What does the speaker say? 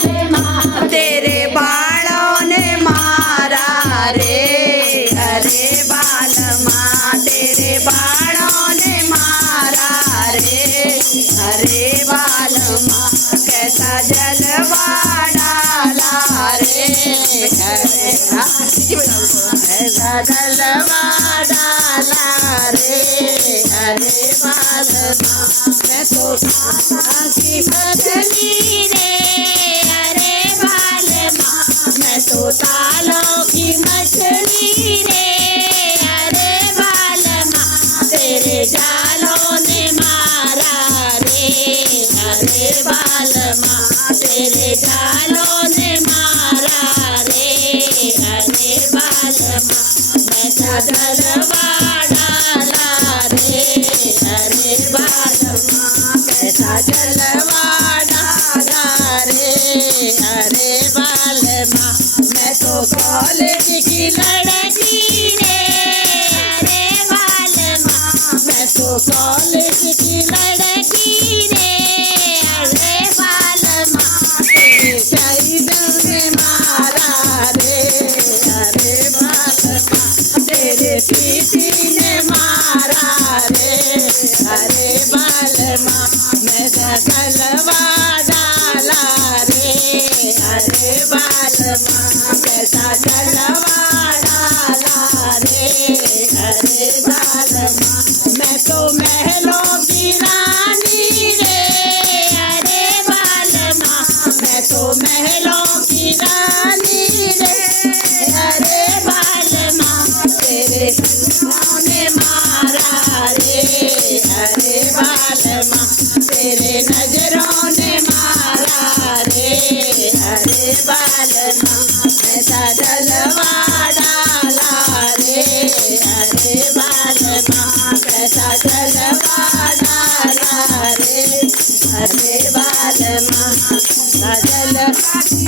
तेरे बालों ने मारा रे, अरे बालमा तेरे बालों ने मारा रे, अरे बालमा कैसा जलवा डाला रे, कैसा जलवा डाला रे, अरे बालमा मैं तो की मछली रे, अरे बालमा मैं तो तालों की मछली रे, अरे बालमा तेरे जालों ने मारा रे, अरे बालमा तेरे जालों ने मारा रे, अरे बालमा कैसा जलवा डाला रे, अरे बालमा कैसा जलवा डाला रे, अरे बालमा मैं तो कॉलेज की लड़की रे, अरे बालमा मैं तो कॉलेज की लड़की रे, अरे बालमा तेरे शहीदों ने मारा रे, अरे बालमा तेरे पीती ने मारा रे, अरे बालमा मैं जलवा डाला रे, अरे बालमा कैसा जलवा डाला रे, अरे बालमा मैं तो महलों की रानी रे, अरे बालमा मैं तो महलों की रानी रे, अरे बालमा तेरे नजरों ने मारा रे, अरे बालमा तेरे नजरों ने मारा रे, अरे बालमा कैसा जलवा डाला रे, अरे बालमा कैसा जलवा डाला रे, अरे बालमा कैसा जलवा